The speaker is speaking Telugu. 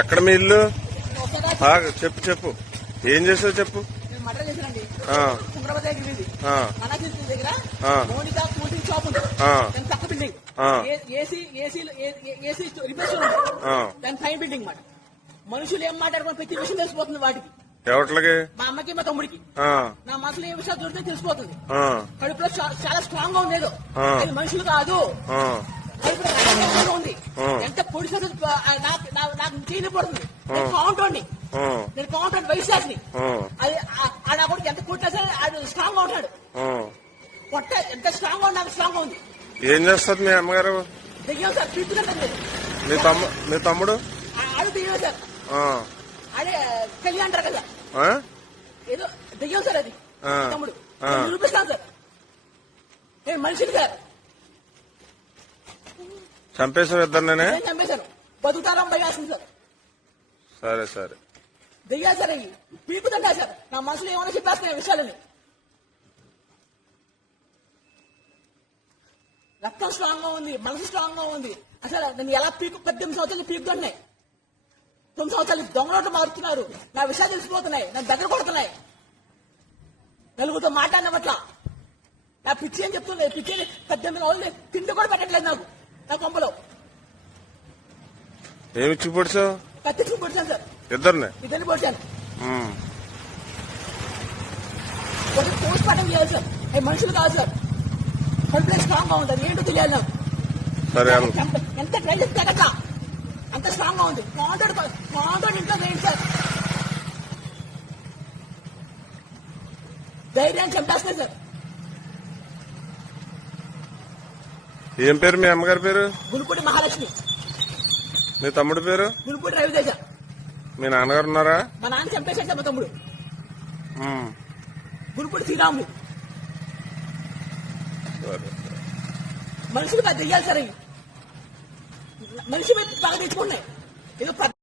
ఎక్కడ మీ ఇల్లు? చెప్పు చెప్పు, ఏం చేసావు చెప్పు. మర్డర్ చేశానండి. ఆ, సుందరబాద్ దగ్గర ఇది. ఆ, అనాథిల్ దగ్గర ఆ, మోనికా కూల్ డ్రింక్ షాప్ ఉంది. ఆ, దాని పక్క బిల్డింగ్ ఆ, ఏసీ రిపేర్ ఉంది. ఆ. దాని పైన బిల్డింగ్ మాట. మనుషులు ఏం మాట్లాడుకుని ప్రతి విషయం తెలిసిపోతుంది వాటికి. ఎవట్లకి? మా అమ్మకి మా తమ్ముడికి. ఆ, నా మనసులో ఏ విషయాలు దొరికితే తెలిసిపోతుంది. ఆ, కడుపులో చాలా స్ట్రాంగ్ గా ఉంది. ఏదో ఆ. అది మనుషులు కాదు. ఆ, కడుపులో రకరకాలుగా ఉంది. ఆ. ఎంత పొడి నాకు చేయబడుతుంది. నేను కౌంటోండి. ఆ, నేను కౌంటర్ వైశాఖని. ఆ, అది ఆడ కూడా ఎంత కొట్టినా సరే ఆడు స్ట్రాంగ్ గా ఉంటాడు. ఆ. పొట్ట ఎంత స్ట్రాంగ్ గా నాకు స్ట్రాంగ్ గా ఉంది. ఏం చేస్తారు మీ అమ్మగారు? దెయ్యం సార్ పీపుదండి. మీ తమ్ముడు? ఆడు దెయ్యం సార్. ఆ, అదే పెళ్లి అంటారు కదా, ఆ? ఏదో దెయ్యం సార్ అది. ఆ. తమ్ముడు ఆ. నేను నిరూపిస్తాను సార్. నేను మనిషిని సార్. చంపేశారు ఇద్దరినే? నేను చంపేశాను. బతుకుతారం భయాసింది సార్. సరే సరే. దెయ్యాలు సార్ అవి పీపుదండా సార్. నా మనసులో ఏమైనా చెప్పేస్తున్నాయి విషయాలని. రక్తం స్ట్రాంగ్ గా ఉంది, మనసు స్ట్రాంగ్ గా ఉంది. అసలు నేను ఎలా 18 సంవత్సరాలు పీకుతున్నాయి. 9 సంవత్సరాలు దొంగలోట్లు మారుతున్నారు. నా విషయాలు తెలిసిపోతున్నాయి. నా దగ్గర కొడుతున్నాయి. నలుగురితో మాట్లాడినట్లా నా పిచ్చి అని చెప్తుంది. పిచ్చి 18 రోజులు తిండి కూడా పెట్టట్లేదు నాకు. నా కొంపలో ఏమిచ్చి పొడిచావు? కత్తిచ్చి పొడిచాను సార్. ఇద్దరిని పొడిచాను. ఉమ్. పోస్ట్ మార్టం చేయాలి సార్. అవి మనుషులు కాదు సార్. కడుపులో స్ట్రాంగ్ గా ఉంటుంది. ఏంటో తెలియాలి నాకు. సరే ఎంత ట్రై చేస్తే కదా అంత స్ట్రాంగ్ గా ఉంది. కాంటోడ్ ఇంట్లో వేయండి సార్. ధైర్యాన్ని చంపేస్తాయి సార్. ఏం పేరు మీ అమ్మగారి పేరు? గురుపూడి మహాలక్ష్మి. మీ తమ్ముడి పేరు? గురుపూడి రవితేజ. మీ నాన్నగారు ఉన్నారా? మా నాన్న చంపేశాడు సార్. మా తమ్ముడు ఉమ్. గురుపూడి శ్రీరాములు. సరే. మనుషులు పెద్ద దెయ్యాలి సార్. అవి మనిషి మీద బాగా తెచ్చుకున్నాయి. ఏదో